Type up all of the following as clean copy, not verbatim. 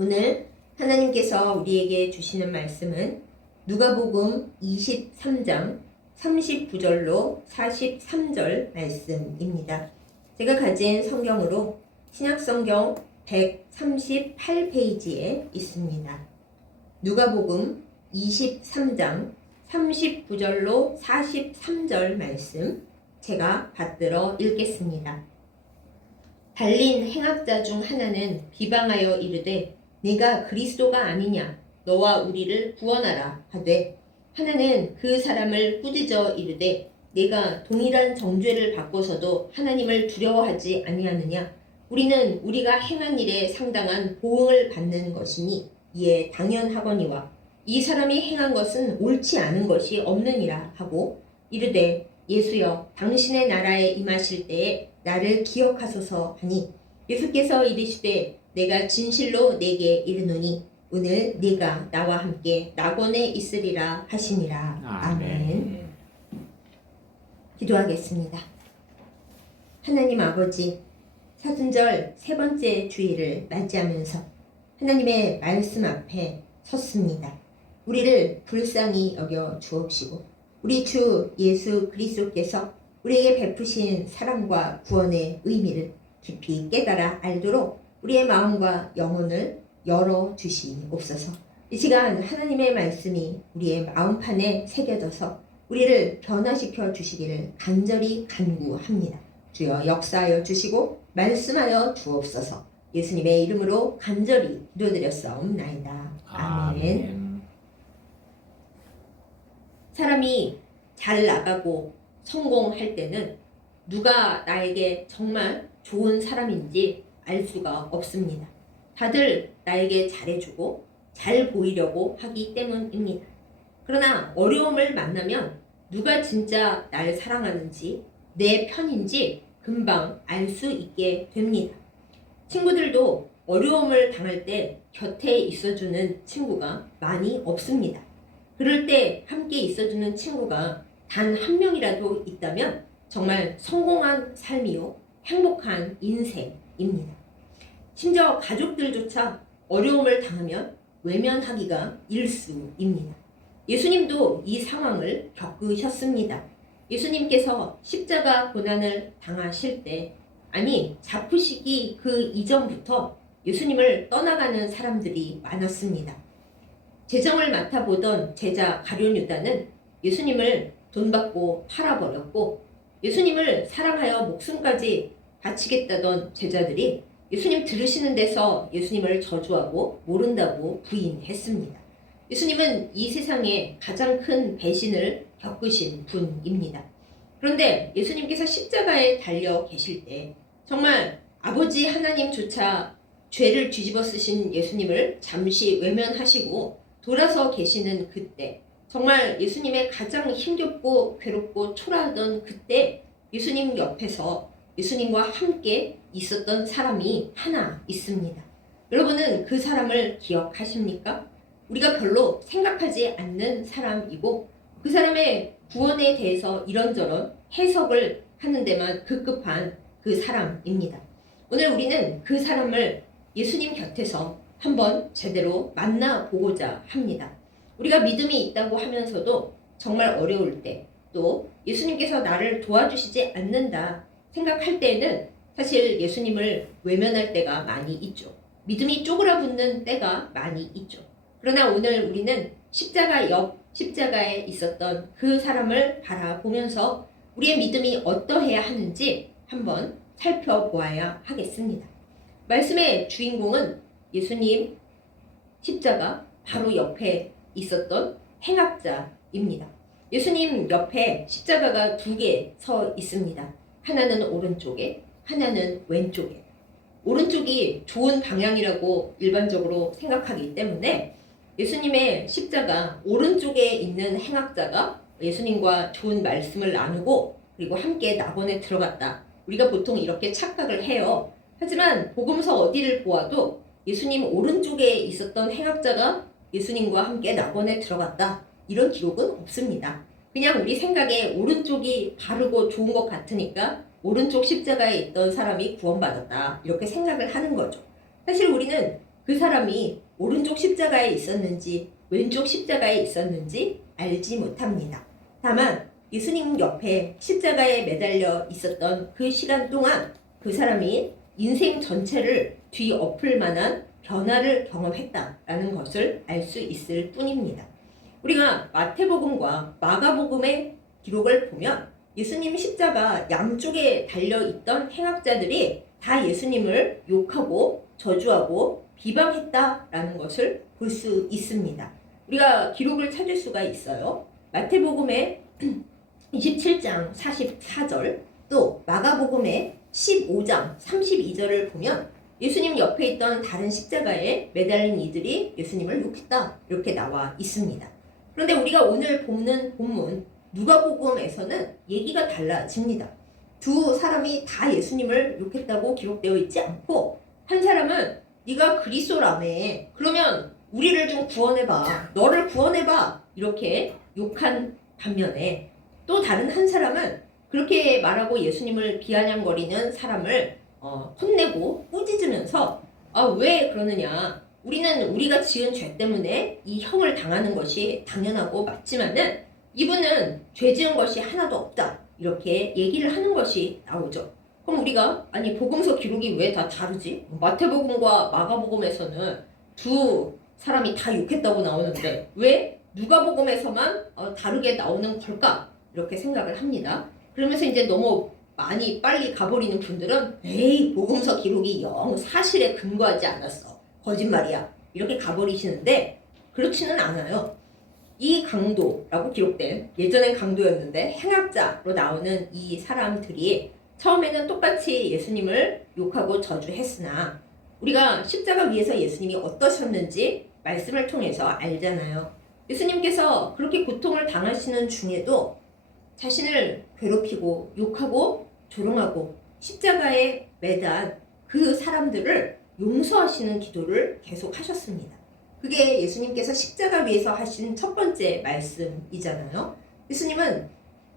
오늘 하나님께서 우리에게 주시는 말씀은 누가복음 23장 39절로 43절 말씀입니다. 제가 가진 성경으로 신약성경 138페이지에 있습니다. 누가복음 23장 39절로 43절 말씀 제가 받들어 읽겠습니다. 달린 행악자 중 하나는 비방하여 이르되 네가 그리스도가 아니냐 너와 우리를 구원하라 하되 하나는 그 사람을 꾸짖어 이르되 네가 동일한 정죄를 받고서도 하나님을 두려워하지 아니하느냐 우리는 우리가 행한 일에 상당한 보응을 받는 것이니 이에 당연하거니와 이 사람이 행한 것은 옳지 않은 것이 없느니라 하고 이르되 예수여 당신의 나라에 임하실 때에 나를 기억하소서 하니 예수께서 이르시되 내가 진실로 내게 이르노니 오늘 네가 나와 함께 낙원에 있으리라 하시니라. 아멘. 기도하겠습니다. 하나님 아버지, 사순절 세 번째 주일을 맞이하면서 하나님의 말씀 앞에 섰습니다. 우리를 불쌍히 여겨 주옵시고 우리 주 예수 그리스도께서 우리에게 베푸신 사랑과 구원의 의미를 깊이 깨달아 알도록 우리의 마음과 영혼을 열어주시옵소서. 이 시간 하나님의 말씀이 우리의 마음판에 새겨져서 우리를 변화시켜 주시기를 간절히 간구합니다. 주여 역사하여 주시고 말씀하여 주옵소서. 예수님의 이름으로 간절히 기도드렸사옵나이다. 아멘. 사람이 잘 나가고 성공할 때는 누가 나에게 정말 좋은 사람인지 알 수가 없습니다. 다들 나에게 잘해주고 잘 보이려고 하기 때문입니다. 그러나 어려움을 만나면 누가 진짜 날 사랑하는지 내 편인지 금방 알 수 있게 됩니다. 친구들도 어려움을 당할 때 곁에 있어주는 친구가 많이 없습니다. 그럴 때 함께 있어주는 친구가 단 한 명이라도 있다면 정말 성공한 삶이요 행복한 인생입니다. 심지어 가족들조차 어려움을 당하면 외면하기가 일쑤입니다. 예수님도 이 상황을 겪으셨습니다. 예수님께서 십자가 고난을 당하실 때 잡히시기 그 이전부터 예수님을 떠나가는 사람들이 많았습니다. 재정을 맡아보던 제자 가룟 유다는 예수님을 돈 받고 팔아버렸고 예수님을 사랑하여 목숨까지 바치겠다던 제자들이 예수님 들으시는 데서 예수님을 저주하고 모른다고 부인했습니다. 예수님은 이 세상에 가장 큰 배신을 겪으신 분입니다. 그런데 예수님께서 십자가에 달려 계실 때 정말 아버지 하나님조차 죄를 뒤집어 쓰신 예수님을 잠시 외면하시고 돌아서 계시는 그때 정말 예수님의 가장 힘겹고 괴롭고 초라하던 그때 예수님 옆에서 예수님과 함께 있었던 사람이 하나 있습니다. 여러분은 그 사람을 기억하십니까? 우리가 별로 생각하지 않는 사람이고 그 사람의 구원에 대해서 이런저런 해석을 하는 데만 급급한 그 사람입니다. 오늘 우리는 그 사람을 예수님 곁에서 한번 제대로 만나보고자 합니다. 우리가 믿음이 있다고 하면서도 정말 어려울 때 또 예수님께서 나를 도와주시지 않는다 생각할 때에는 사실 예수님을 외면할 때가 많이 있죠. 믿음이 쪼그라붙는 때가 많이 있죠. 그러나 오늘 우리는 십자가에 있었던 그 사람을 바라보면서 우리의 믿음이 어떠해야 하는지 한번 살펴보아야 하겠습니다. 말씀의 주인공은 예수님 십자가 바로 옆에 있었던 행악자입니다. 예수님 옆에 십자가가 두 개 서 있습니다. 하나는 오른쪽에, 하나는 왼쪽에. 오른쪽이 좋은 방향이라고 일반적으로 생각하기 때문에 예수님의 십자가 오른쪽에 있는 행악자가 예수님과 좋은 말씀을 나누고 그리고 함께 낙원에 들어갔다. 우리가 보통 이렇게 착각을 해요. 하지만 복음서 어디를 보아도 예수님 오른쪽에 있었던 행악자가 예수님과 함께 낙원에 들어갔다. 이런 기록은 없습니다. 그냥 우리 생각에 오른쪽이 바르고 좋은 것 같으니까 오른쪽 십자가에 있던 사람이 구원받았다. 이렇게 생각을 하는 거죠. 사실 우리는 그 사람이 오른쪽 십자가에 있었는지 왼쪽 십자가에 있었는지 알지 못합니다. 다만 예수님 옆에 십자가에 매달려 있었던 그 시간 동안 그 사람이 인생 전체를 뒤엎을 만한 변화를 경험했다라는 것을 알 수 있을 뿐입니다. 우리가 마태복음과 마가복음의 기록을 보면 예수님 십자가 양쪽에 달려있던 행악자들이 다 예수님을 욕하고 저주하고 비방했다라는 것을 볼 수 있습니다. 우리가 기록을 찾을 수가 있어요. 마태복음의 27장 44절, 또 마가복음의 15장 32절을 보면 예수님 옆에 있던 다른 십자가에 매달린 이들이 예수님을 욕했다, 이렇게 나와 있습니다. 그런데 우리가 오늘 보는 본문 누가복음에서는 얘기가 달라집니다. 두 사람이 다 예수님을 욕했다고 기록되어 있지 않고, 한 사람은 네가 그리스도라며, 그러면 우리를 좀 구원해봐, 너를 구원해봐, 이렇게 욕한 반면에, 또 다른 한 사람은 그렇게 말하고 예수님을 비아냥거리는 사람을 혼내고 꾸짖으면서 왜 그러느냐, 우리는 우리가 지은 죄 때문에 이 형을 당하는 것이 당연하고 맞지만은 이분은 죄 지은 것이 하나도 없다, 이렇게 얘기를 하는 것이 나오죠. 그럼 우리가 아니 복음서 기록이 왜 다 다르지? 마태복음과 마가복음에서는 두 사람이 다 욕했다고 나오는데 왜 누가복음에서만 다르게 나오는 걸까? 이렇게 생각을 합니다. 그러면서 이제 너무 많이 빨리 가버리는 분들은 에이, 복음서 기록이 영 사실에 근거하지 않았어, 거짓말이야, 이렇게 가버리시는데 그렇지는 않아요. 이 강도라고 기록된, 예전엔 강도였는데 행악자로 나오는 이 사람들이 처음에는 똑같이 예수님을 욕하고 저주했으나 우리가 십자가 위에서 예수님이 어떠셨는지 말씀을 통해서 알잖아요. 예수님께서 그렇게 고통을 당하시는 중에도 자신을 괴롭히고 욕하고 조롱하고 십자가에 매단 그 사람들을 용서하시는 기도를 계속 하셨습니다. 그게 예수님께서 십자가 위에서 하신 첫 번째 말씀이잖아요. 예수님은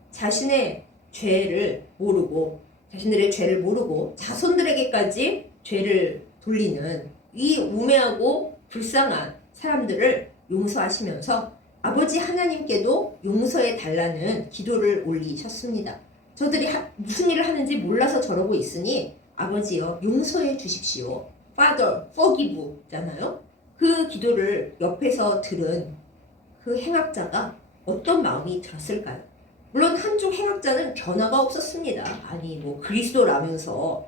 자신의 죄를 모르고, 자신들의 죄를 모르고 자손들에게까지 죄를 돌리는 이 우매하고 불쌍한 사람들을 용서하시면서 아버지 하나님께도 용서해 달라는 기도를 올리셨습니다. 저들이 무슨 일을 하는지 몰라서 저러고 있으니 아버지여 용서해 주십시오. Father, forgive 잖아요. 그 기도를 옆에서 들은 그 행악자가 어떤 마음이 들었을까요? 물론 한쪽 행악자는 변화가 없었습니다. 아니 뭐 그리스도라면서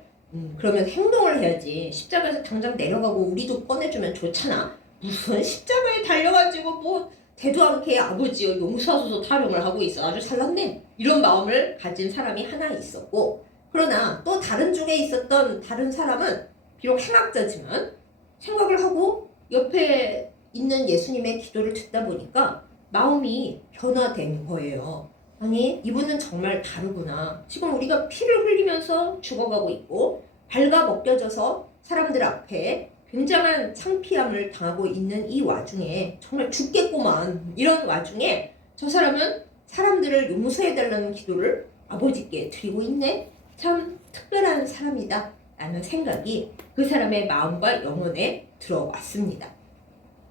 그러면 행동을 해야지, 십자가에서 당장 내려가고 우리도 꺼내주면 좋잖아. 무슨 십자가에 달려가지고 뭐 대도 않게 아버지여 용서하소서 타령을 하고 있어, 아주 잘났네, 이런 마음을 가진 사람이 하나 있었고, 그러나 또 다른 쪽에 있었던 다른 사람은 비록 행악자지만 생각을 하고 옆에 있는 예수님의 기도를 듣다 보니까 마음이 변화된 거예요. 아니 이분은 정말 다르구나. 지금 우리가 피를 흘리면서 죽어가고 있고 발가벗겨져서 사람들 앞에 굉장한 창피함을 당하고 있는 이 와중에, 정말 죽겠구만 이런 와중에 저 사람은 사람들을 용서해달라는 기도를 아버지께 드리고 있네. 참 특별한 사람이다 라는 생각이 그 사람의 마음과 영혼에 들어왔습니다.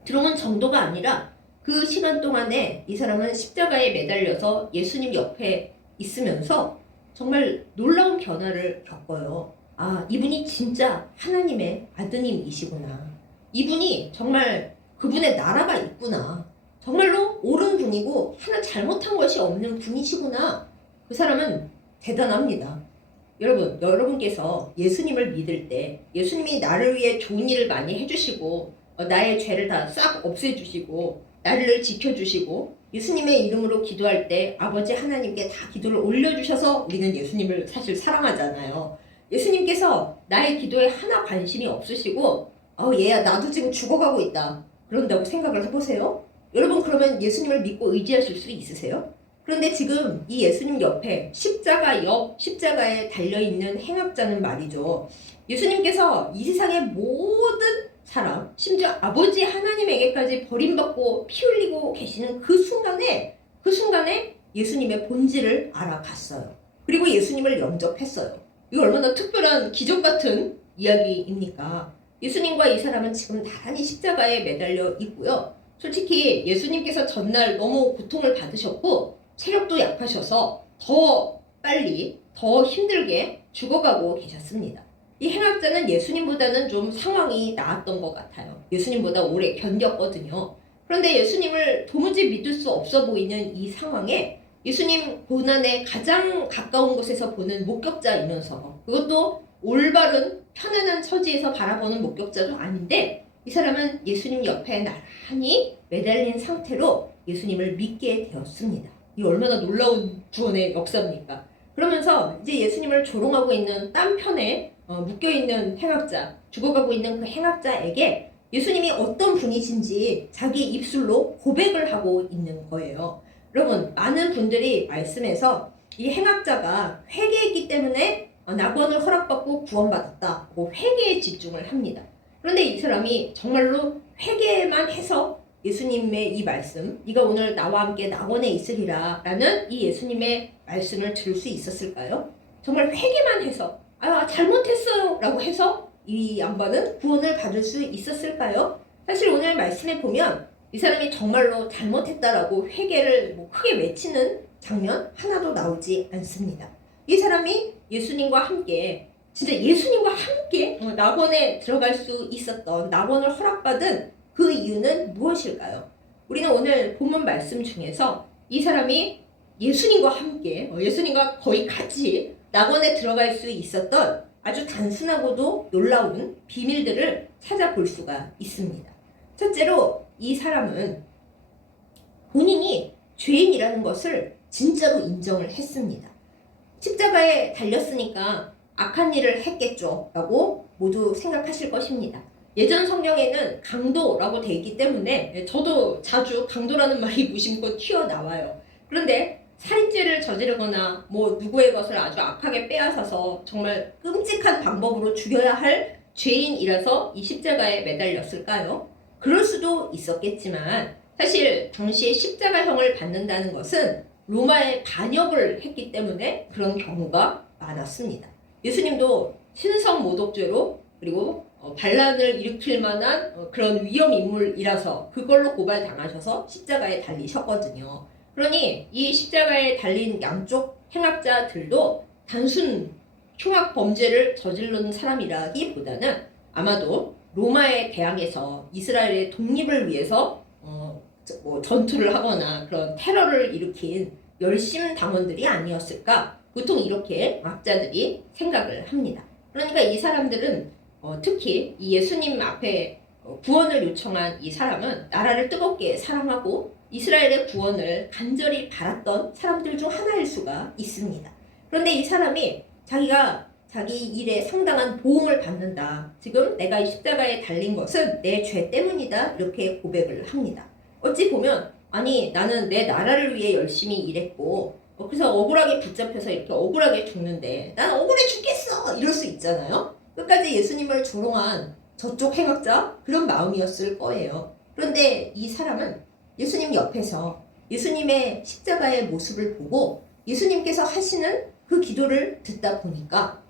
들어온 정도가 아니라 그 시간 동안에 이 사람은 십자가에 매달려서 예수님 옆에 있으면서 정말 놀라운 변화를 겪어요. 아, 이분이 진짜 하나님의 아드님이시구나. 이분이 정말 그분의 나라가 있구나. 정말로 옳은 분이고 하나 잘못한 것이 없는 분이시구나. 그 사람은 대단합니다. 여러분께서 예수님을 믿을 때 예수님이 나를 위해 좋은 일을 많이 해주시고 나의 죄를 다 싹 없애주시고 나를 지켜주시고 예수님의 이름으로 기도할 때 아버지 하나님께 다 기도를 올려주셔서 우리는 예수님을 사실 사랑하잖아요. 예수님께서 나의 기도에 하나 관심이 없으시고 얘야 나도 지금 죽어가고 있다 그런다고 생각을 해보세요. 여러분 그러면 예수님을 믿고 의지하실 수 있으세요? 그런데 지금 이 예수님 옆에 십자가에 달려있는 행악자는 말이죠. 예수님께서 이 세상의 모든 사람, 심지어 아버지 하나님에게까지 버림받고 피 흘리고 계시는 그 순간에 예수님의 본질을 알아갔어요. 그리고 예수님을 영접했어요. 이거 얼마나 특별한 기적 같은 이야기입니까? 예수님과 이 사람은 지금 나란히 십자가에 매달려 있고요. 솔직히 예수님께서 전날 너무 고통을 받으셨고 체력도 약하셔서 더 빨리 더 힘들게 죽어가고 계셨습니다. 이 행악자는 예수님보다는 좀 상황이 나았던 것 같아요. 예수님보다 오래 견뎠거든요. 그런데 예수님을 도무지 믿을 수 없어 보이는 이 상황에 예수님 고난에 가장 가까운 곳에서 보는 목격자이면서 그것도 올바른 편안한 처지에서 바라보는 목격자도 아닌데 이 사람은 예수님 옆에 나란히 매달린 상태로 예수님을 믿게 되었습니다. 이 얼마나 놀라운 구원의 역사입니까? 그러면서 이제 예수님을 조롱하고 있는 딴편에 묶여있는 행악자, 죽어가고 있는 그 행악자에게 예수님이 어떤 분이신지 자기 입술로 고백을 하고 있는 거예요. 여러분, 많은 분들이 말씀에서 이 행악자가 회개했기 때문에 낙원을 허락받고 구원받았다고 회개에 집중을 합니다. 그런데 이 사람이 정말로 회개만 해서 예수님의 이 말씀, 네가 오늘 나와 함께 낙원에 있으리라 라는 이 예수님의 말씀을 들을 수 있었을까요? 정말 회개만 해서 잘못했어요 라고 해서 이 양반은 구원을 받을 수 있었을까요? 사실 오늘 말씀에 보면 이 사람이 정말로 잘못했다라고 회개를 크게 외치는 장면 하나도 나오지 않습니다. 이 사람이 예수님과 함께 진짜 예수님과 함께 낙원에 들어갈 수 있었던 낙원을 허락받은 그 이유는 무엇일까요? 우리는 오늘 본문 말씀 중에서 이 사람이 예수님과 함께 예수님과 거의 같이 낙원에 들어갈 수 있었던 아주 단순하고도 놀라운 비밀들을 찾아볼 수가 있습니다. 첫째로 이 사람은 본인이 죄인이라는 것을 진짜로 인정을 했습니다. 십자가에 달렸으니까 악한 일을 했겠죠 라고 모두 생각하실 것입니다. 예전 성경에는 강도라고 되어 있기 때문에 저도 자주 강도라는 말이 무심코 튀어나와요. 그런데 살인죄를 저지르거나 누구의 것을 아주 악하게 빼앗아서 정말 끔찍한 방법으로 죽여야 할 죄인이라서 이 십자가에 매달렸을까요? 그럴 수도 있었겠지만 사실 당시에 십자가형을 받는다는 것은 로마에 반역을 했기 때문에 그런 경우가 많았습니다. 예수님도 신성모독죄로 그리고 반란을 일으킬 만한 그런 위험인물이라서 그걸로 고발당하셔서 십자가에 달리셨거든요. 그러니 이 십자가에 달린 양쪽 행악자들도 단순 흉악 범죄를 저지른 사람이라기보다는 아마도 로마에 대항해서 이스라엘의 독립을 위해서 전투를 하거나 그런 테러를 일으킨 열심 당원들이 아니었을까 보통 이렇게 학자들이 생각을 합니다. 그러니까 이 사람들은 특히 이 예수님 앞에 구원을 요청한 이 사람은 나라를 뜨겁게 사랑하고 이스라엘의 구원을 간절히 바랐던 사람들 중 하나일 수가 있습니다. 그런데 이 사람이 자기가 자기 일에 상당한 보응을 받는다. 지금 내가 이 십자가에 달린 것은 내 죄 때문이다. 이렇게 고백을 합니다. 어찌 보면 나는 내 나라를 위해 열심히 일했고 그래서 억울하게 붙잡혀서 이렇게 억울하게 죽는데 난 억울해 죽겠어 이럴 수 있잖아요. 끝까지 예수님을 조롱한 저쪽 행악자 그런 마음이었을 거예요. 그런데 이 사람은 예수님 옆에서 예수님의 십자가의 모습을 보고 예수님께서 하시는 그 기도를 듣다 보니까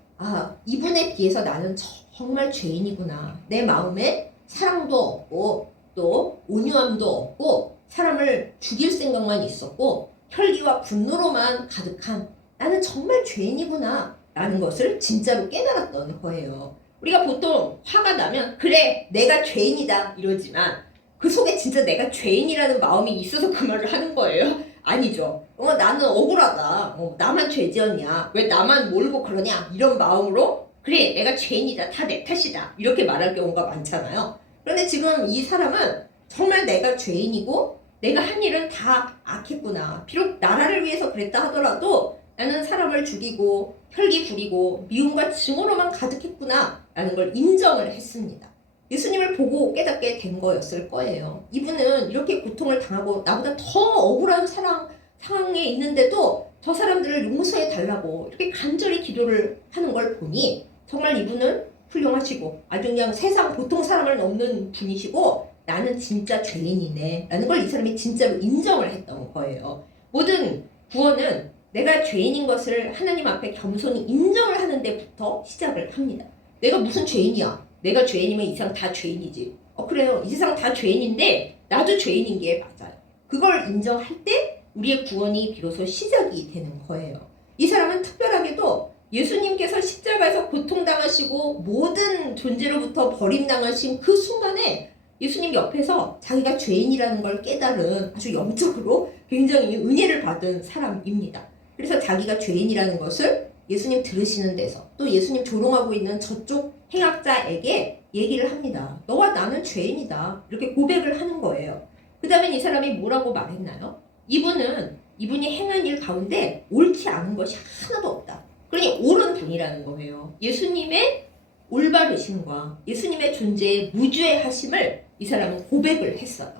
이분에 비해서 나는 정말 죄인이구나. 내 마음에 사랑도 없고 또 온유함도 없고 사람을 죽일 생각만 있었고 혈기와 분노로만 가득한 나는 정말 죄인이구나 라는 것을 진짜로 깨달았던 거예요. 우리가 보통 화가 나면 그래 내가 죄인이다 이러지만 그 속에 진짜 내가 죄인이라는 마음이 있어서 그 말을 하는 거예요? 아니죠. 나는 억울하다. 나만 죄지었냐? 왜 나만 몰고 그러냐? 이런 마음으로 그래 내가 죄인이다. 다 내 탓이다. 이렇게 말할 경우가 많잖아요. 그런데 지금 이 사람은 정말 내가 죄인이고 내가 한 일은 다 악했구나. 비록 나라를 위해서 그랬다 하더라도 나는 사람을 죽이고 혈기 부리고 미움과 증오로만 가득했구나 라는 걸 인정을 했습니다. 예수님을 보고 깨닫게 된 거였을 거예요. 이분은 이렇게 고통을 당하고 나보다 더 억울한 상황에 있는데도 저 사람들을 용서해 달라고 이렇게 간절히 기도를 하는 걸 보니 정말 이분은 훌륭하시고 아주 그냥 세상 보통 사람을 넘는 분이시고 나는 진짜 죄인이네 라는 걸 이 사람이 진짜로 인정을 했던 거예요. 모든 구원은 내가 죄인인 것을 하나님 앞에 겸손히 인정을 하는 데부터 시작을 합니다. 내가 무슨 죄인이야? 내가 죄인이면 이 세상 다 죄인이지. 그래요. 이 세상 다 죄인인데 나도 죄인인 게 맞아요. 그걸 인정할 때 우리의 구원이 비로소 시작이 되는 거예요. 이 사람은 특별하게도 예수님께서 십자가에서 고통당하시고 모든 존재로부터 버림당하신 그 순간에 예수님 옆에서 자기가 죄인이라는 걸 깨달은 아주 영적으로 굉장히 은혜를 받은 사람입니다. 그래서 자기가 죄인이라는 것을 예수님 들으시는 데서 또 예수님 조롱하고 있는 저쪽 행악자에게 얘기를 합니다. 너와 나는 죄인이다. 이렇게 고백을 하는 거예요. 그 다음에 이 사람이 뭐라고 말했나요? 이분이 행한 일 가운데 옳지 않은 것이 하나도 없다. 그러니 옳은 분이라는 거예요. 예수님의 올바르심과 예수님의 존재의 무죄하심을 이 사람은 고백을 했어요.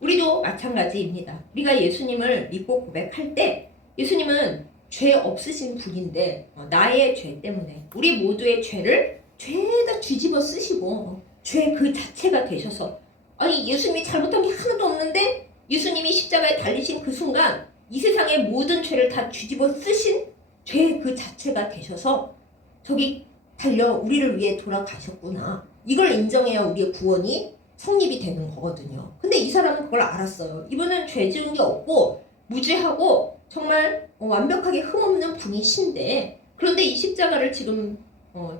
우리도 마찬가지입니다. 우리가 예수님을 믿고 고백할 때 예수님은 죄 없으신 분인데 나의 죄 때문에 우리 모두의 죄를 죄에다 뒤집어 쓰시고 죄 그 자체가 되셔서 아니 예수님이 잘못한 게 하나도 없는데 예수님이 십자가에 달리신 그 순간 이 세상의 모든 죄를 다 뒤집어 쓰신 죄 그 자체가 되셔서 저기 달려 우리를 위해 돌아가셨구나. 이걸 인정해야 우리의 구원이 성립이 되는 거거든요. 근데 이 사람은 그걸 알았어요. 이분은 죄 지은 게 없고 무죄하고 정말 완벽하게 흠없는 분이신데 그런데 이 십자가를 지금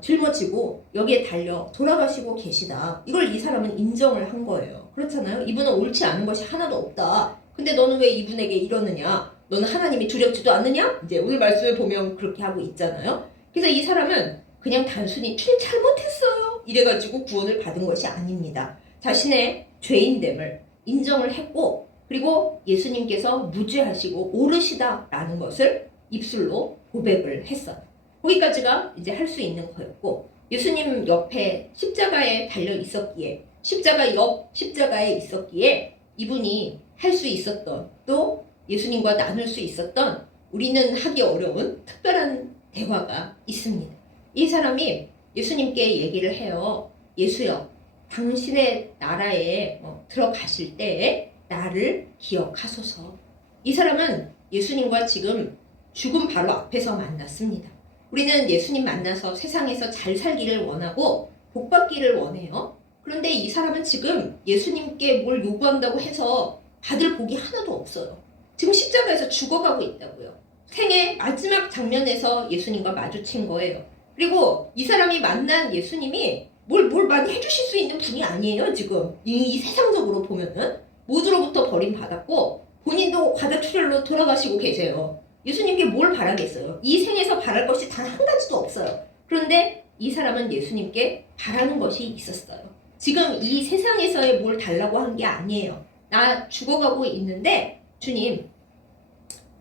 짊어지고 여기에 달려 돌아가시고 계시다. 이걸 이 사람은 인정을 한 거예요. 그렇잖아요. 이분은 옳지 않은 것이 하나도 없다. 근데 너는 왜 이분에게 이러느냐? 너는 하나님이 두렵지도 않느냐? 이제 오늘 말씀을 보면 그렇게 하고 있잖아요. 그래서 이 사람은 그냥 단순히 주님 잘못했어요. 이래가지고 구원을 받은 것이 아닙니다. 자신의 죄인됨을 인정을 했고 그리고 예수님께서 무죄하시고 옳으시다라는 것을 입술로 고백을 했어요. 거기까지가 이제 할 수 있는 거였고 예수님 옆에 십자가에 달려 있었기에 십자가에 있었기에 이분이 할 수 있었던 또 예수님과 나눌 수 있었던 우리는 하기 어려운 특별한 대화가 있습니다. 이 사람이 예수님께 얘기를 해요. 예수여, 당신의 나라에 들어가실 때에 나를 기억하소서. 이 사람은 예수님과 지금 죽음 바로 앞에서 만났습니다. 우리는 예수님 만나서 세상에서 잘 살기를 원하고 복 받기를 원해요. 그런데 이 사람은 지금 예수님께 뭘 요구한다고 해서 받을 복이 하나도 없어요. 지금 십자가에서 죽어가고 있다고요. 생애 마지막 장면에서 예수님과 마주친 거예요. 그리고 이 사람이 만난 예수님이 뭘 많이 해주실 수 있는 분이 아니에요. 지금 이 세상적으로 보면은 모두로부터 버림받았고 본인도 과다출혈로 돌아가시고 계세요. 예수님께 뭘 바라겠어요? 이 생에서 바랄 것이 단 한 가지도 없어요. 그런데 이 사람은 예수님께 바라는 것이 있었어요. 지금 이 세상에서의 뭘 달라고 한 게 아니에요. 나 죽어가고 있는데 주님,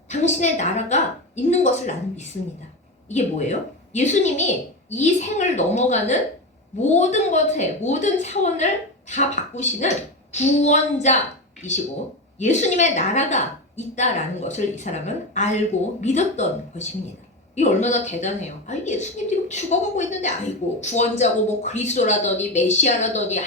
당신의 나라가 있는 것을 나는 믿습니다. 이게 뭐예요? 예수님이 이 생을 넘어가는 모든 것에 모든 차원을 다 바꾸시는 구원자이시고 예수님의 나라가 있다라는 것을 이 사람은 알고 믿었던 것입니다. 이게 얼마나 대단해요. 예수님 지금 죽어가고 있는데 구원자고 뭐 그리스도라더니 메시아라더니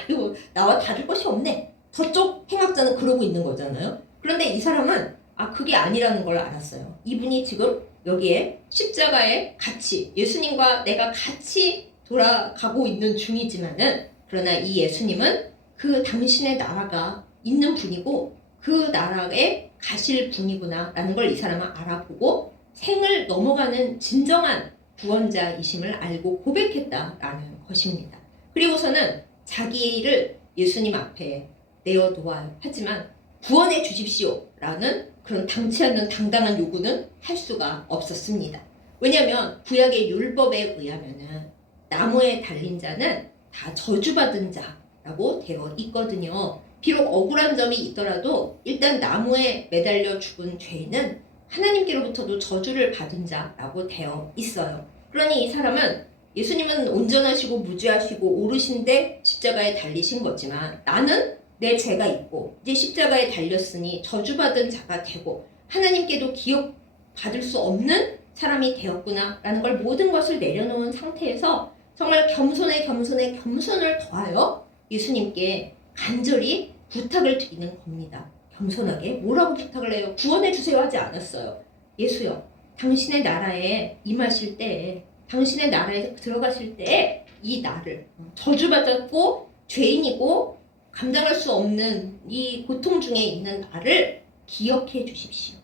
나와 다를 것이 없네. 저쪽 행악자는 그러고 있는 거잖아요. 그런데 이 사람은 그게 아니라는 걸 알았어요. 이분이 지금 여기에 십자가에 같이 예수님과 내가 같이 돌아가고 있는 중이지만은 그러나 이 예수님은 그 당신의 나라가 있는 분이고 그 나라에 가실 분이구나 라는 걸 이 사람은 알아보고 생을 넘어가는 진정한 구원자이심을 알고 고백했다라는 것입니다. 그리고서는 자기를 예수님 앞에 내어놓아요. 하지만 구원해 주십시오 라는 그런 당치 않는 당당한 요구는 할 수가 없었습니다. 왜냐하면 구약의 율법에 의하면은 나무에 달린 자는 다 저주받은 자라고 되어 있거든요. 비록 억울한 점이 있더라도 일단 나무에 매달려 죽은 죄인은 하나님께로부터도 저주를 받은 자라고 되어 있어요. 그러니 이 사람은 예수님은 온전하시고 무죄하시고 옳으신데 십자가에 달리신 거지만 나는 내 죄가 있고 이제 십자가에 달렸으니 저주받은 자가 되고 하나님께도 기억받을 수 없는 사람이 되었구나 라는 걸 모든 것을 내려놓은 상태에서 정말 겸손을 더하여 예수님께 간절히 부탁을 드리는 겁니다. 겸손하게 뭐라고 부탁을 해요? 구원해 주세요 하지 않았어요. 예수여, 당신의 나라에 임하실 때에 당신의 나라에 들어가실 때에 이 나를 저주받았고 죄인이고 감당할 수 없는 이 고통 중에 있는 나를 기억해 주십시오.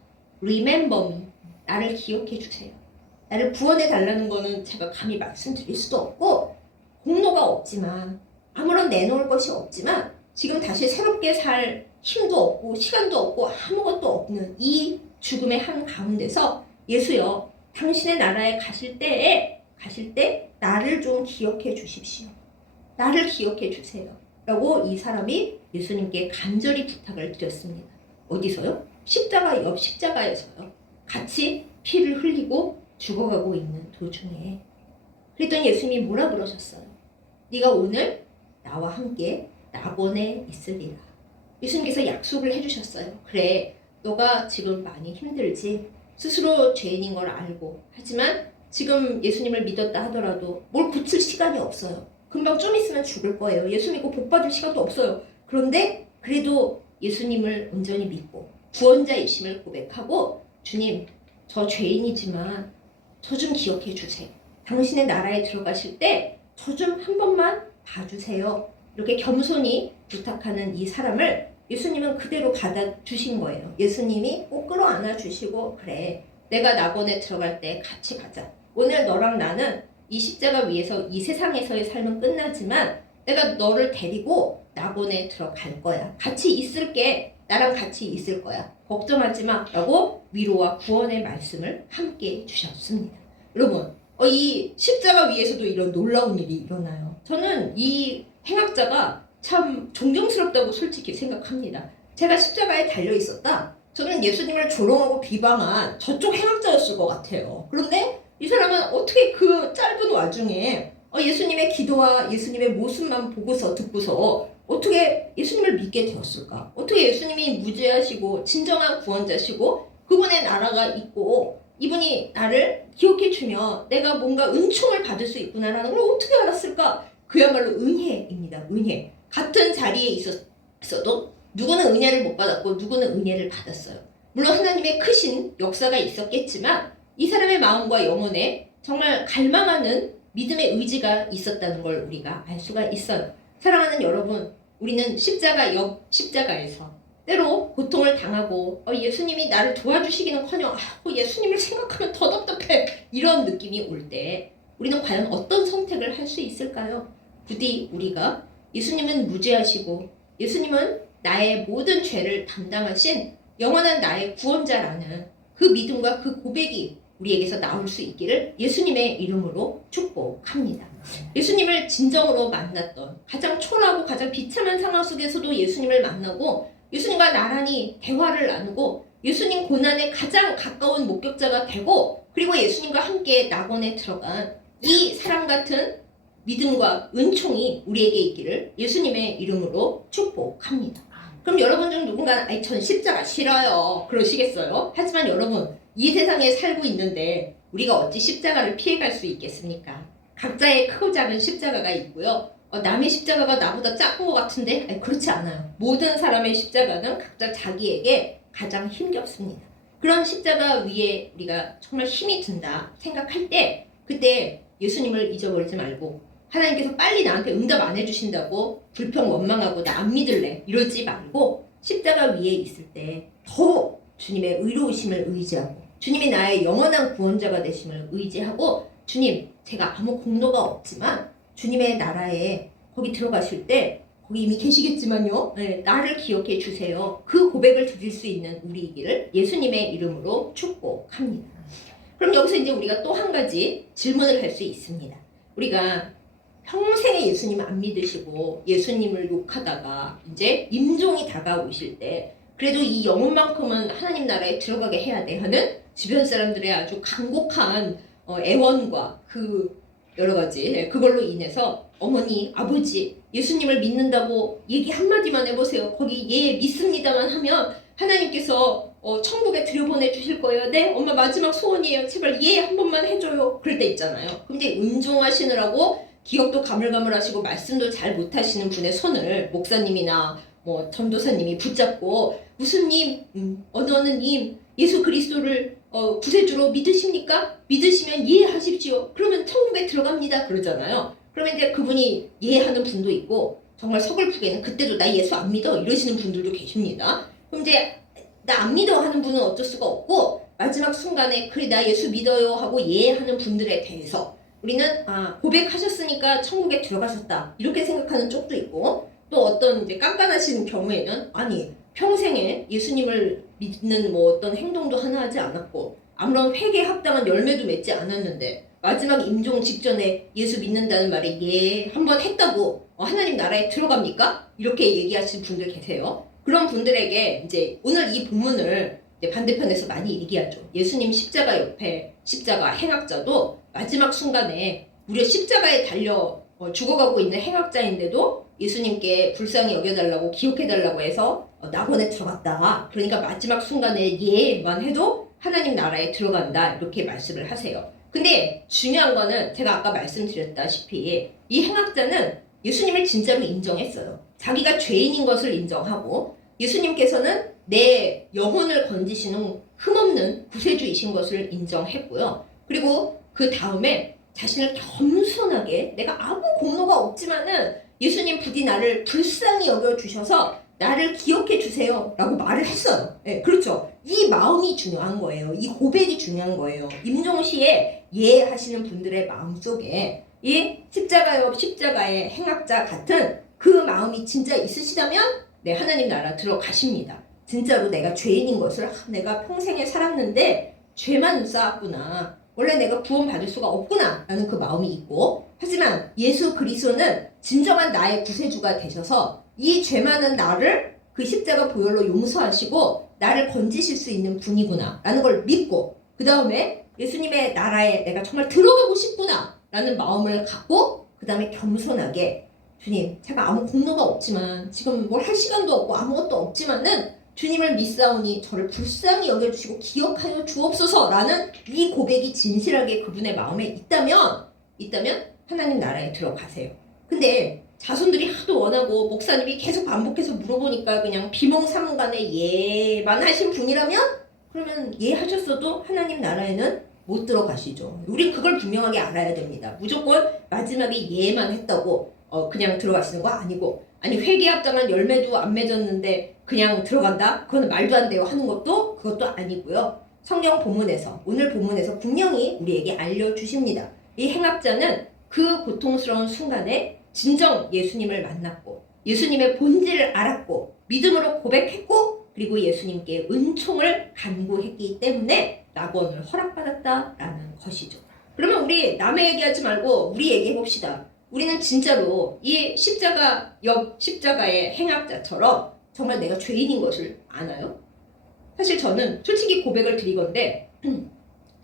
Remember me. 나를 기억해 주세요. 나를 구원해 달라는 거는 제가 감히 말씀드릴 수도 없고 공로가 없지만 아무런 내놓을 것이 없지만 지금 다시 새롭게 살 힘도 없고 시간도 없고 아무것도 없는 이 죽음의 한 가운데서 예수여 당신의 나라에 가실 때 나를 좀 기억해 주십시오. 나를 기억해 주세요. 라고 이 사람이 예수님께 간절히 부탁을 드렸습니다. 어디서요? 십자가 옆 십자가에서요. 같이 피를 흘리고 죽어가고 있는 도중에. 그랬더니 예수님이 뭐라 그러셨어요? 네가 오늘 나와 함께 낙원에 있으리라. 예수님께서 약속을 해주셨어요. 그래, 너가 지금 많이 힘들지? 스스로 죄인인 걸 알고 하지만 지금 예수님을 믿었다 하더라도 뭘 고칠 시간이 없어요. 금방 좀 있으면 죽을 거예요. 예수 믿고 복 받을 시간도 없어요. 그런데 그래도 예수님을 온전히 믿고 구원자이심을 고백하고 주님, 저 죄인이지만 저 좀 기억해 주세요. 당신의 나라에 들어가실 때 저 좀 한 번만 봐주세요. 이렇게 겸손히 부탁하는 이 사람을 예수님은 그대로 받아주신 거예요. 예수님이 꼭 끌어안아 주시고 그래, 내가 낙원에 들어갈 때 같이 가자. 오늘 너랑 나는 이 십자가 위에서 이 세상에서의 삶은 끝나지만 내가 너를 데리고 낙원에 들어갈 거야. 같이 있을게. 나랑 같이 있을 거야. 걱정하지 마. 라고 위로와 구원의 말씀을 함께 주셨습니다. 여러분, 이 십자가 위에서도 이런 놀라운 일이 일어나요. 저는 이 행악자가 참 존경스럽다고 솔직히 생각합니다. 제가 십자가에 달려 있었다. 저는 예수님을 조롱하고 비방한 저쪽 행악자였을 것 같아요. 그런데 이 사람은 어떻게 그 짧은 와중에 예수님의 기도와 예수님의 모습만 보고서 듣고서 어떻게 예수님을 믿게 되었을까? 어떻게 예수님이 무죄하시고 진정한 구원자시고 그분의 나라가 있고 이분이 나를 기억해주며 내가 뭔가 은총을 받을 수 있구나라는 걸 어떻게 알았을까? 그야말로 은혜입니다. 은혜. 같은 자리에 있었어도 누구는 은혜를 못 받았고 누구는 은혜를 받았어요. 물론 하나님의 크신 역사가 있었겠지만 이 사람의 마음과 영혼에 정말 갈망하는 믿음의 의지가 있었다는 걸 우리가 알 수가 있어요. 사랑하는 여러분, 우리는 십자가 옆 십자가에서 때로 고통을 당하고 예수님이 나를 도와주시기는커녕 예수님을 생각하면 더 답답해 이런 느낌이 올 때 우리는 과연 어떤 선택을 할 수 있을까요? 부디 우리가 예수님은 무죄하시고 예수님은 나의 모든 죄를 담당하신 영원한 나의 구원자라는 그 믿음과 그 고백이 우리에게서 나올 수 있기를 예수님의 이름으로 축복합니다. 예수님을 진정으로 만났던 가장 초라하고 가장 비참한 상황 속에서도 예수님을 만나고 예수님과 나란히 대화를 나누고 예수님 고난에 가장 가까운 목격자가 되고 그리고 예수님과 함께 낙원에 들어간 이 사람 같은 믿음과 은총이 우리에게 있기를 예수님의 이름으로 축복합니다. 그럼 여러분 중 누군가는 전 십자가 싫어요 그러시겠어요? 하지만 여러분 이 세상에 살고 있는데 우리가 어찌 십자가를 피해갈 수 있겠습니까? 각자의 크고 작은 십자가가 있고요. 남의 십자가가 나보다 작은 것 같은데? 그렇지 않아요. 모든 사람의 십자가는 각자 자기에게 가장 힘겹습니다. 그런 십자가 위에 우리가 정말 힘이 든다 생각할 때 그때 예수님을 잊어버리지 말고 하나님께서 빨리 나한테 응답 안 해주신다고 불평 원망하고 나 안 믿을래 이러지 말고 십자가 위에 있을 때 더 주님의 의로우심을 의지하고 주님이 나의 영원한 구원자가 되심을 의지하고 주님 제가 아무 공로가 없지만 주님의 나라에 거기 들어가실 때 거기 이미 계시겠지만요. 나를 기억해 주세요. 그 고백을 드릴 수 있는 우리이기를 예수님의 이름으로 축복합니다. 그럼 여기서 이제 우리가 또 한 가지 질문을 할 수 있습니다. 우리가 평생에 예수님 안 믿으시고 예수님을 욕하다가 이제 임종이 다가오실 때 그래도 이 영혼만큼은 하나님 나라에 들어가게 해야 돼 하는 주변 사람들의 아주 간곡한 애원과 그 여러 가지 그걸로 인해서 어머니, 아버지 예수님을 믿는다고 얘기 한마디만 해보세요. 거기 예 믿습니다만 하면 하나님께서 천국에 들여보내 주실 거예요. 네 엄마 마지막 소원이에요. 제발 예 한 번만 해줘요. 그럴 때 있잖아요. 근데 은종하시느라고 기억도 가물가물하시고 말씀도 잘 못하시는 분의 손을 목사님이나 전도사님이 붙잡고 무슨 님, 어느 님 예수 그리스도를 구세주로 믿으십니까? 믿으시면 예 하십시오. 그러면 천국에 들어갑니다. 그러잖아요. 그러면 이제 그분이 이해하는 분도 있고 정말 서글프게는 그때도 나 예수 안 믿어 이러시는 분들도 계십니다. 그럼 이제 나 안 믿어 하는 분은 어쩔 수가 없고 마지막 순간에 그래 나 예수 믿어요 하고 이해하는 분들에 대해서 우리는 고백하셨으니까 천국에 들어가셨다 이렇게 생각하는 쪽도 있고 또 어떤 이제 깐깐하신 경우에는 아니 평생에 예수님을 믿는 뭐 어떤 행동도 하나 하지 않았고 아무런 회개에 합당한 열매도 맺지 않았는데 마지막 임종 직전에 예수 믿는다는 말에 예 한번 했다고 하나님 나라에 들어갑니까? 이렇게 얘기하시는 분들 계세요. 그런 분들에게 이제 오늘 이 본문을 이제 반대편에서 많이 얘기하죠. 예수님 십자가 옆에 십자가 행악자도 마지막 순간에 무려 십자가에 달려 죽어가고 있는 행악자인데도 예수님께 불쌍히 여겨달라고 기억해달라고 해서 낙원에 들어갔다. 그러니까 마지막 순간에 예만 해도 하나님 나라에 들어간다 이렇게 말씀을 하세요. 근데 중요한 거는 제가 아까 말씀드렸다시피 이 행악자는 예수님을 진짜로 인정했어요. 자기가 죄인인 것을 인정하고 예수님께서는 내 영혼을 건지시는 흠없는 구세주이신 것을 인정했고요. 그리고 그 다음에 자신을 겸손하게 내가 아무 공로가 없지만은 예수님 부디 나를 불쌍히 여겨주셔서 나를 기억해 주세요 라고 말을 했어요. 네, 그렇죠. 이 마음이 중요한 거예요. 이 고백이 중요한 거예요. 임종시에 예하시는 분들의 마음속에 이 십자가 옆 십자가의 행악자 같은 그 마음이 진짜 있으시다면 네, 하나님 나라 들어가십니다. 진짜로 내가 죄인인 것을 내가 평생에 살았는데 죄만 쌓았구나. 원래 내가 구원받을 수가 없구나 라는 그 마음이 있고 하지만 예수 그리스도는 진정한 나의 구세주가 되셔서 이 죄 많은 나를 그 십자가 보혈로 용서하시고 나를 건지실 수 있는 분이구나 라는 걸 믿고 그 다음에 예수님의 나라에 내가 정말 들어가고 싶구나 라는 마음을 갖고 그 다음에 겸손하게 주님 제가 아무 공로가 없지만 지금 뭘 할 시간도 없고 아무것도 없지만은 주님을 믿사오니 저를 불쌍히 여겨주시고 기억하여 주옵소서라는 이 고백이 진실하게 그분의 마음에 있다면 하나님 나라에 들어가세요. 근데 자손들이 하도 원하고 목사님이 계속 반복해서 물어보니까 그냥 비몽사몽간에 예만 하신 분이라면 그러면 예 하셨어도 하나님 나라에는 못 들어가시죠. 우린 그걸 분명하게 알아야 됩니다. 무조건 마지막에 예만 했다고 그냥 들어가시는 거 아니고 아니 회개에 합당한 열매도 안 맺었는데 그냥 들어간다? 그건 말도 안 돼요 하는 그것도 아니고요. 성경 본문에서 오늘 본문에서 분명히 우리에게 알려주십니다. 이 행악자는 그 고통스러운 순간에 진정 예수님을 만났고 예수님의 본질을 알았고 믿음으로 고백했고 그리고 예수님께 은총을 간구했기 때문에 낙원을 허락받았다라는 것이죠. 그러면 우리 남의 얘기하지 말고 우리 얘기해봅시다. 우리는 진짜로 이 십자가 옆 십자가의 행악자처럼 정말 내가 죄인인 것을 아나요? 사실 저는 솔직히 고백을 드리건데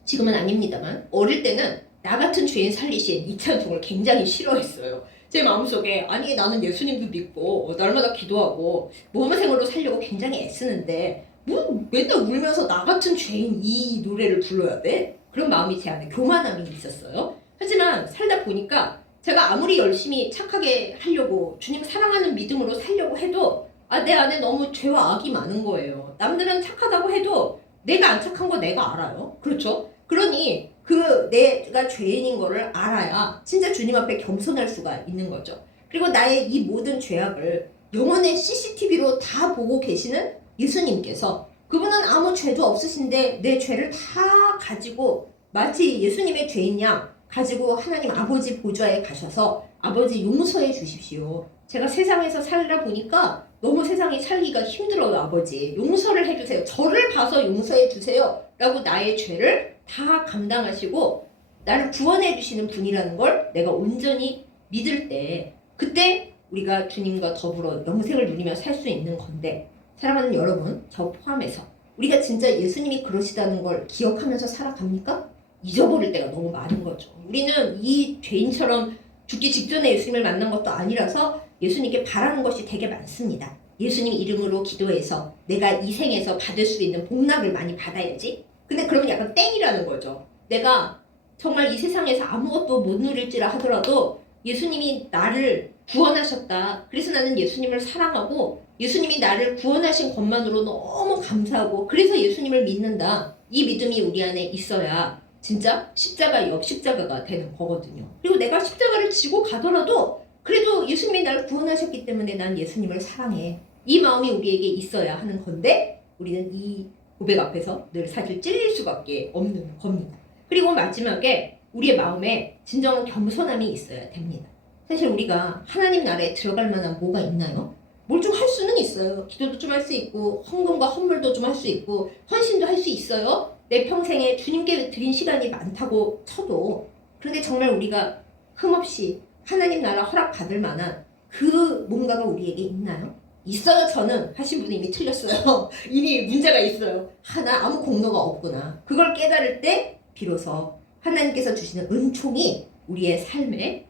지금은 아닙니다만 어릴 때는 나 같은 죄인 살리신 이찬송을 굉장히 싫어했어요. 제 마음속에 아니 나는 예수님도 믿고 날마다 기도하고 모범생으로 살려고 굉장히 애쓰는데 뭐 맨날 울면서 나 같은 죄인 이 노래를 불러야 돼? 그런 마음이 제 안에 교만함이 있었어요. 하지만 살다 보니까 제가 아무리 열심히 착하게 하려고 주님 사랑하는 믿음으로 살려고 해도 내 안에 너무 죄와 악이 많은 거예요. 남들은 착하다고 해도 내가 안 착한 거 내가 알아요. 그렇죠? 그러니 그 내가 죄인인 거를 알아야 진짜 주님 앞에 겸손할 수가 있는 거죠. 그리고 나의 이 모든 죄악을 영혼의 CCTV로 다 보고 계시는 예수님께서 그분은 아무 죄도 없으신데 내 죄를 다 가지고 마치 예수님의 죄인 양 가지고 하나님 아버지 보좌에 가셔서 아버지 용서해 주십시오. 제가 세상에서 살다 보니까 너무 세상이 살기가 힘들어요. 아버지 용서를 해주세요. 저를 봐서 용서해 주세요 라고 나의 죄를 다 감당하시고 나를 구원해 주시는 분이라는 걸 내가 온전히 믿을 때 그때 우리가 주님과 더불어 영생을 누리며 살 수 있는 건데 사랑하는 여러분 저 포함해서 우리가 진짜 예수님이 그러시다는 걸 기억하면서 살아갑니까? 잊어버릴 때가 너무 많은 거죠. 우리는 이 죄인처럼 죽기 직전에 예수님을 만난 것도 아니라서 예수님께 바라는 것이 되게 많습니다. 예수님 이름으로 기도해서 내가 이 생에서 받을 수 있는 복락을 많이 받아야지. 근데 그러면 약간 땡이라는 거죠. 내가 정말 이 세상에서 아무것도 못 누릴지라 하더라도 예수님이 나를 구원하셨다. 그래서 나는 예수님을 사랑하고 예수님이 나를 구원하신 것만으로 너무 감사하고 그래서 예수님을 믿는다. 이 믿음이 우리 안에 있어야 진짜 십자가 옆 십자가가 되는 거거든요. 그리고 내가 십자가를 지고 가더라도 그래도 예수님이 나를 구원하셨기 때문에 난 예수님을 사랑해. 이 마음이 우리에게 있어야 하는 건데 우리는 이 고백 앞에서 늘 사실 찔릴 수밖에 없는 겁니다. 그리고 마지막에 우리의 마음에 진정한 겸손함이 있어야 됩니다. 사실 우리가 하나님 나라에 들어갈 만한 뭐가 있나요? 뭘 좀 할 수는 있어요. 기도도 좀 할 수 있고 헌금과 헌물도 좀 할 수 있고 헌신도 할 수 있어요. 내 평생에 주님께 드린 시간이 많다고 쳐도 그런데 정말 우리가 흠없이 하나님 나라 허락받을 만한 그 뭔가가 우리에게 있나요? 있어요. 저는 하신 분이 이미 틀렸어요. 이미 문제가 있어요. 나 아무 공로가 없구나. 그걸 깨달을 때 비로소 하나님께서 주시는 은총이 우리의 삶에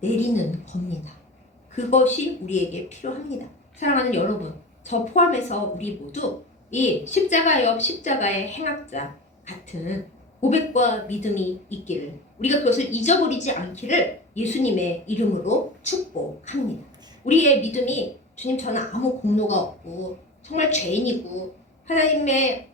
내리는 겁니다. 그것이 우리에게 필요합니다. 사랑하는 여러분, 저 포함해서 우리 모두 이 십자가 옆 십자가의 행악자 같은 고백과 믿음이 있기를, 우리가 그것을 잊어버리지 않기를 예수님의 이름으로 축복합니다. 우리의 믿음이 주님 저는 아무 공로가 없고 정말 죄인이고 하나님의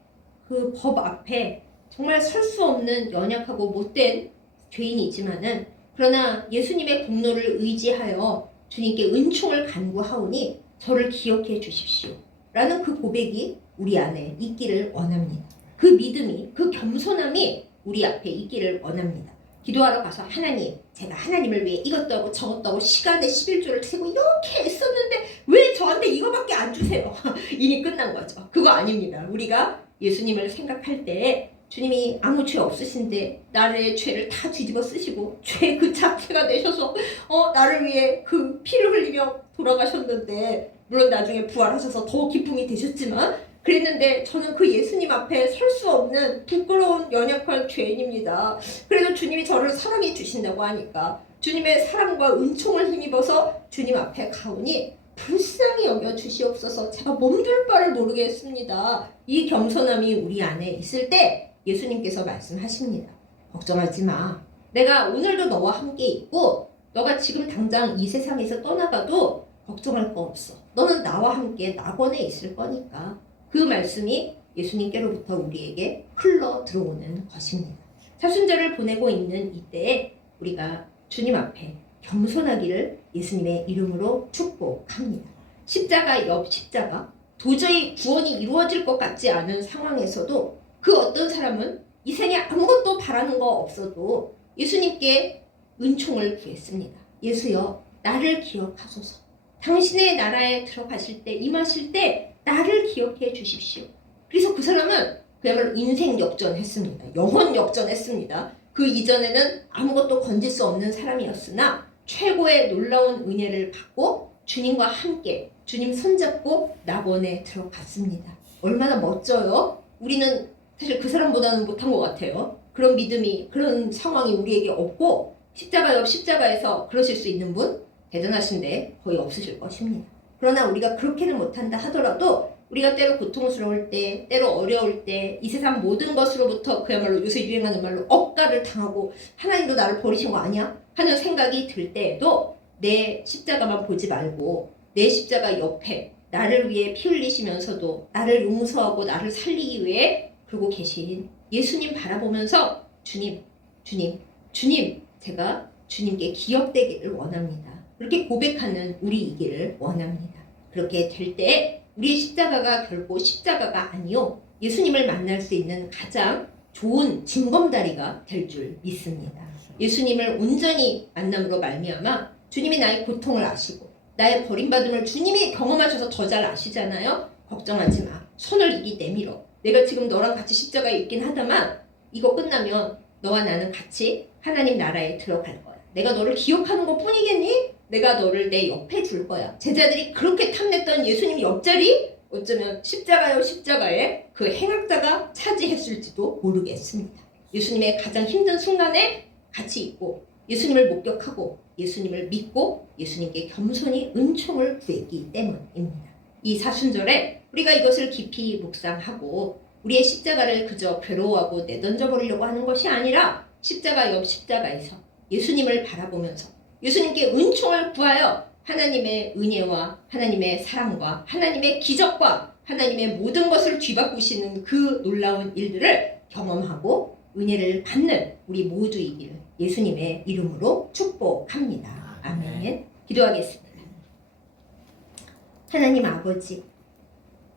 그 법 앞에 정말 설 수 없는 연약하고 못된 죄인이지만은 그러나 예수님의 공로를 의지하여 주님께 은총을 간구하오니 저를 기억해 주십시오 라는 그 고백이 우리 안에 있기를 원합니다. 그 믿음이, 그 겸손함이 우리 앞에 있기를 원합니다. 기도하러 가서 하나님, 제가 하나님을 위해 이것도 하고 저것도 하고 시간에 11조를 세고 이렇게 애썼는데 왜 저한테 이거밖에 안 주세요? 이미 끝난 거죠. 그거 아닙니다. 우리가 예수님을 생각할 때 주님이 아무 죄 없으신데 나의 죄를 다 뒤집어 쓰시고 죄 그 자체가 되셔서 나를 위해 그 피를 흘리며 돌아가셨는데, 물론 나중에 부활하셔서 더 기쁨이 되셨지만 그랬는데 저는 그 예수님 앞에 설 수 없는 부끄러운 연약한 죄인입니다. 그래도 주님이 저를 사랑해 주신다고 하니까 주님의 사랑과 은총을 힘입어서 주님 앞에 가오니 불쌍히 여겨 주시옵소서. 제가 몸둘 바를 모르겠습니다. 이 겸손함이 우리 안에 있을 때 예수님께서 말씀하십니다. 걱정하지 마. 내가 오늘도 너와 함께 있고 너가 지금 당장 이 세상에서 떠나가도 걱정할 거 없어. 너는 나와 함께 낙원에 있을 거니까. 그 말씀이 예수님께로부터 우리에게 흘러 들어오는 것입니다. 사순절을 보내고 있는 이때에 우리가 주님 앞에 겸손하기를 예수님의 이름으로 축복합니다. 십자가 옆 십자가, 도저히 구원이 이루어질 것 같지 않은 상황에서도 그 어떤 사람은 이 생에 아무것도 바라는 거 없어도 예수님께 은총을 구했습니다. 예수여, 나를 기억하소서. 당신의 나라에 들어가실 때, 임하실 때 나를 기억해 주십시오. 그래서 그 사람은 그야말로 인생 역전했습니다. 영혼 역전했습니다. 그 이전에는 아무것도 건질 수 없는 사람이었으나 최고의 놀라운 은혜를 받고 주님과 함께 주님 손잡고 낙원에 들어갔습니다. 얼마나 멋져요? 우리는 사실 그 사람보다는 못한 것 같아요. 그런 믿음이, 그런 상황이 우리에게 없고 십자가 옆 십자가에서 그러실 수 있는 분 대단하신데 거의 없으실 것입니다. 그러나 우리가 그렇게는 못한다 하더라도 우리가 때로 고통스러울 때, 때로 어려울 때, 이 세상 모든 것으로부터 그야말로 요새 유행하는 말로 억가를 당하고 하나님도 나를 버리신 거 아니야? 하는 생각이 들 때에도 내 십자가만 보지 말고 내 십자가 옆에 나를 위해 피 흘리시면서도 나를 용서하고 나를 살리기 위해 그러고 계신 예수님 바라보면서 주님, 제가 주님께 기억되기를 원합니다. 그렇게 고백하는 우리이기를 원합니다. 그렇게 될 때 우리의 십자가가 결코 십자가가 아니요 예수님을 만날 수 있는 가장 좋은 징검다리가 될 줄 믿습니다. 예수님을 온전히 만남으로 말미암아 주님이 나의 고통을 아시고 나의 버림받음을 주님이 경험하셔서 더 잘 아시잖아요. 걱정하지 마. 손을 이리 내밀어. 내가 지금 너랑 같이 십자가에 있긴 하다만 이거 끝나면 너와 나는 같이 하나님 나라에 들어갈 거야. 내가 너를 기억하는 것 뿐이겠니? 내가 너를 내 옆에 둘 거야. 제자들이 그렇게 탐냈던 예수님 옆자리 어쩌면 십자가요 십자가에 그 행악자가 차지했을지도 모르겠습니다. 예수님의 가장 힘든 순간에 같이 있고 예수님을 목격하고 예수님을 믿고 예수님께 겸손히 은총을 구했기 때문입니다. 이 사순절에 우리가 이것을 깊이 묵상하고 우리의 십자가를 그저 괴로워하고 내던져버리려고 하는 것이 아니라 십자가 옆 십자가에서 예수님을 바라보면서 예수님께 은총을 구하여 하나님의 은혜와 하나님의 사랑과 하나님의 기적과 하나님의 모든 것을 뒤바꾸시는 그 놀라운 일들을 경험하고 은혜를 받는 우리 모두이기를 예수님의 이름으로 축복합니다. 아멘. 기도하겠습니다. 하나님 아버지,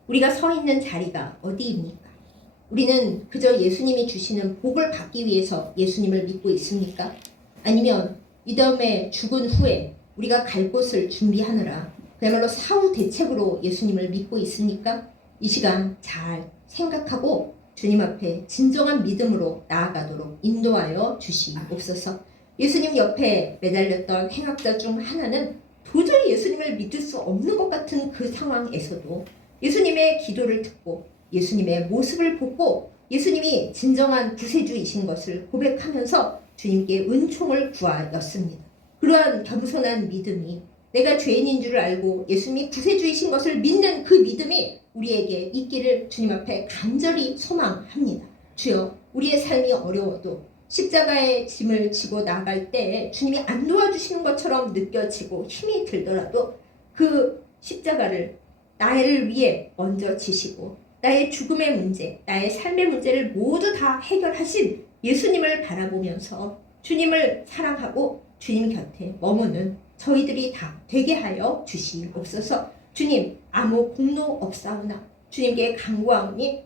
우리가 서 있는 자리가 어디입니까? 우리는 그저 예수님이 주시는 복을 받기 위해서 예수님을 믿고 있습니까? 아니면 이 다음에 죽은 후에 우리가 갈 곳을 준비하느라 그야말로 사후 대책으로 예수님을 믿고 있습니까? 이 시간 잘 생각하고 주님 앞에 진정한 믿음으로 나아가도록 인도하여 주시옵소서. 예수님 옆에 매달렸던 행악자 중 하나는 도저히 예수님을 믿을 수 없는 것 같은 그 상황에서도 예수님의 기도를 듣고 예수님의 모습을 보고 예수님이 진정한 구세주이신 것을 고백하면서 주님께 은총을 구하였습니다. 그러한 겸손한 믿음이 내가 죄인인 줄 알고 예수님이 구세주이신 것을 믿는 그 믿음이 우리에게 있기를 주님 앞에 간절히 소망합니다. 주여, 우리의 삶이 어려워도 십자가의 짐을 지고 나갈 때 주님이 안 도와주시는 것처럼 느껴지고 힘이 들더라도 그 십자가를 나를 위해 먼저 지시고 나의 죽음의 문제, 나의 삶의 문제를 모두 다 해결하신 예수님을 바라보면서 주님을 사랑하고 주님 곁에 머무는 저희들이 다 되게 하여 주시옵소서. 주님, 아무 공로 없사오나 주님께 간구하오니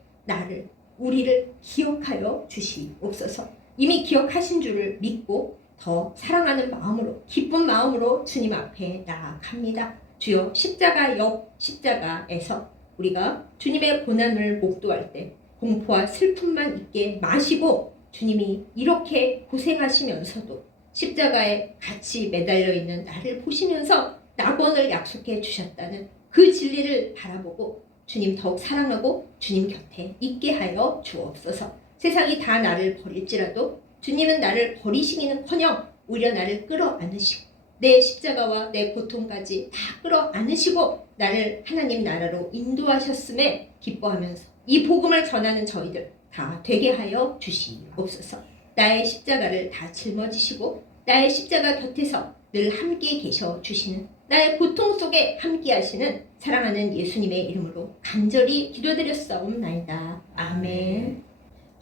우리를 기억하여 주시옵소서. 이미 기억하신 줄을 믿고 더 사랑하는 마음으로, 기쁜 마음으로 주님 앞에 나아갑니다. 주여, 십자가 옆 십자가에서 우리가 주님의 고난을 목도할 때 공포와 슬픔만 있게 마시고 주님이 이렇게 고생하시면서도 십자가에 같이 매달려 있는 나를 보시면서 낙원을 약속해 주셨다는 그 진리를 바라보고 주님 더욱 사랑하고 주님 곁에 있게 하여 주옵소서. 세상이 다 나를 버릴지라도 주님은 나를 버리시기는커녕 오히려 나를 끌어안으시고 내 십자가와 내 고통까지 다 끌어안으시고 나를 하나님 나라로 인도하셨음에 기뻐하면서 이 복음을 전하는 저희들 다 되게 하여 주시옵소서. 나의 십자가를 다 짊어지시고 나의 십자가 곁에서 늘 함께 계셔 주시는, 나의 고통 속에 함께 하시는 사랑하는 예수님의 이름으로 간절히 기도드렸사옵나이다. 아멘.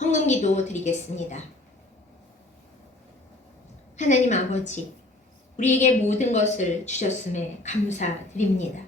헌금기도 드리겠습니다. 하나님 아버지, 우리에게 모든 것을 주셨음에 감사드립니다.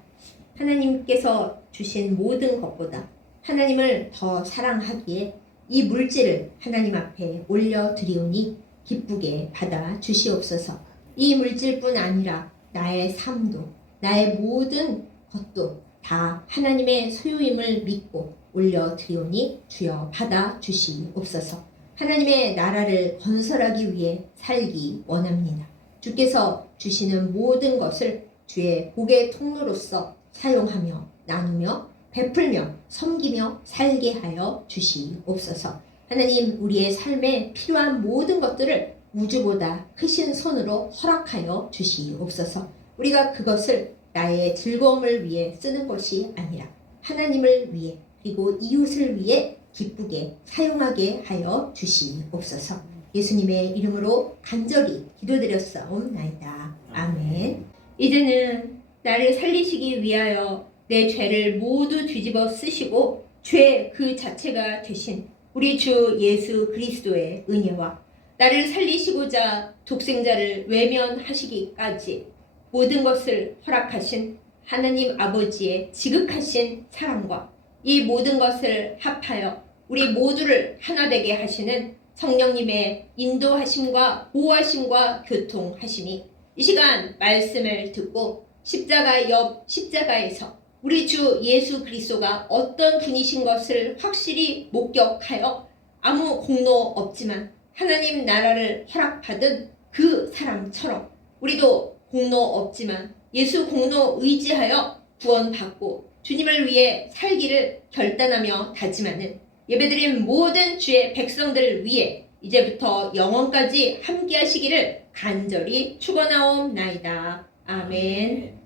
하나님께서 주신 모든 것보다 하나님을 더 사랑하기에 이 물질을 하나님 앞에 올려드리오니 기쁘게 받아 주시옵소서. 이 물질뿐 아니라 나의 삶도, 나의 모든 것도 다 하나님의 소유임을 믿고 올려드리오니 주여 받아 주시옵소서. 하나님의 나라를 건설하기 위해 살기 원합니다. 주께서 주시는 모든 것을 주의 복의 통로로서 사용하며 나누며 베풀며 섬기며 살게 하여 주시옵소서. 하나님, 우리의 삶에 필요한 모든 것들을 우주보다 크신 손으로 허락하여 주시옵소서. 우리가 그것을 나의 즐거움을 위해 쓰는 것이 아니라 하나님을 위해 그리고 이웃을 위해 기쁘게 사용하게 하여 주시옵소서. 예수님의 이름으로 간절히 기도드렸사옵나이다. 아멘. 이제는 나를 살리시기 위하여 내 죄를 모두 뒤집어 쓰시고 죄 그 자체가 되신 우리 주 예수 그리스도의 은혜와 나를 살리시고자 독생자를 외면하시기까지 모든 것을 허락하신 하나님 아버지의 지극하신 사랑과 이 모든 것을 합하여 우리 모두를 하나 되게 하시는 성령님의 인도하심과 보호하심과 교통하심이 이 시간 말씀을 듣고 십자가 옆 십자가에서 우리 주 예수 그리스도가 어떤 분이신 것을 확실히 목격하여 아무 공로 없지만 하나님 나라를 허락받은 그 사람처럼 우리도 공로 없지만 예수 공로 의지하여 구원받고 주님을 위해 살기를 결단하며 다짐하는 예배드린 모든 주의 백성들을 위해 이제부터 영원까지 함께 하시기를 간절히 축원하옵나이다. 아멘.